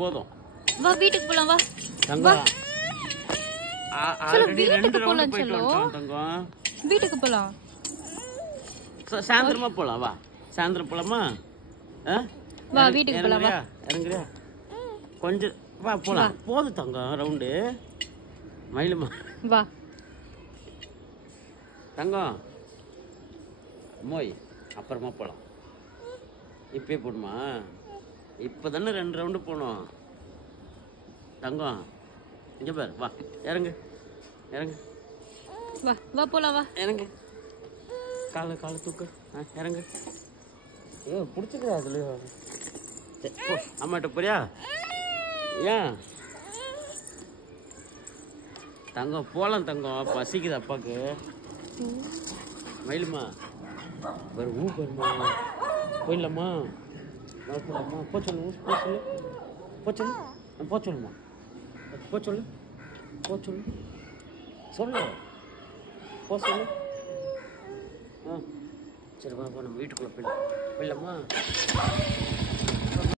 போதும் வா வீட்டுக்கு போலாம் வா தங்கம் ஆல்ரெடி ரெண்டு வீட்டுக்கு ரவுண்ட் போலாம் போயிட்டு சொல்லோ வந்துட்டோம் தங்கம். வீட்டுக்கு போலாம் சாயந்தரமா போலாம் வா. சாயந்தரம் போலாமா? வா வீட்டுக்கு போலாம் வா. இறங்குறியா? கொஞ்சம் வா போலாம். போதும் தங்கம் ரவுண்டு. மயிலுமா வா தங்கம் மோய் அப்புறமா போலாம். இப்பயே போடுமா? இப்பதானே 2 ரவுண்டு போனோம் தங்கம். இங்க பாரு வா. இறங்கு இறங்கு வா வா போலாம் வா. இறங்கு. காலை தூக்கு. இறங்கு. பிடிச்சிக்கிறா அதுல. போ அம்மாட்ட போறியா? ஏன் தங்கம் போலாம் தங்கம். பசிக்குது அப்பாக்கு. மயிலுமா பாரு பாருமா. போயிடலாமா? போலாமா? போ சொல்லு போ சொல்லுமா. போ சொல்லு சொல்லு போ சொல்லு. சரி வா நம்ம வீட்டுக்குள்ள போயிடலாமா?